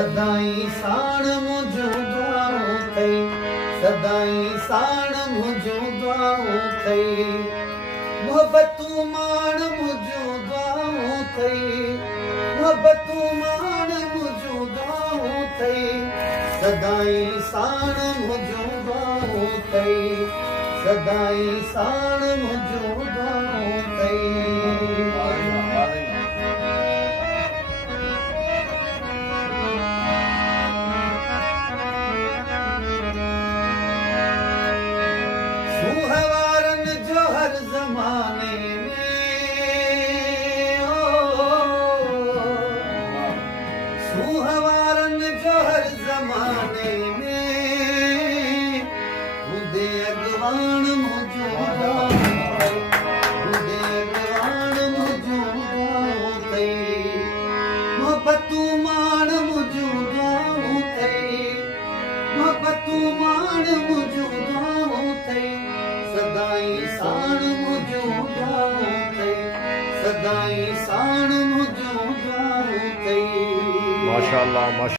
सदाई साण मुझो दुआऊं थई, सदाई साण मुझो दुआऊं थई। मोहब्बतूं माण मुझो दुआऊं थई, मोहब्बतूं माण मुझो दुआऊं थई। सदाई साण मुझो दुआऊं थई, सदाई साण मुझो दुआऊं थई। सुहवारन जो हर ज़माने में, सुहवारन जो हर ज़माने में, खुदे अगवान मुझो दुआऊं थई, खुदे अगवान मुझो दुआऊं थई। मोहब्बतूं माण मुझो दुआऊं थई, मोहब्बतूं माण मुझो दुआऊं थई। सदाई साण मुझो दुआऊं थई, सदाई साण मुझो दुआऊं थई। माशाअल्लाह माशा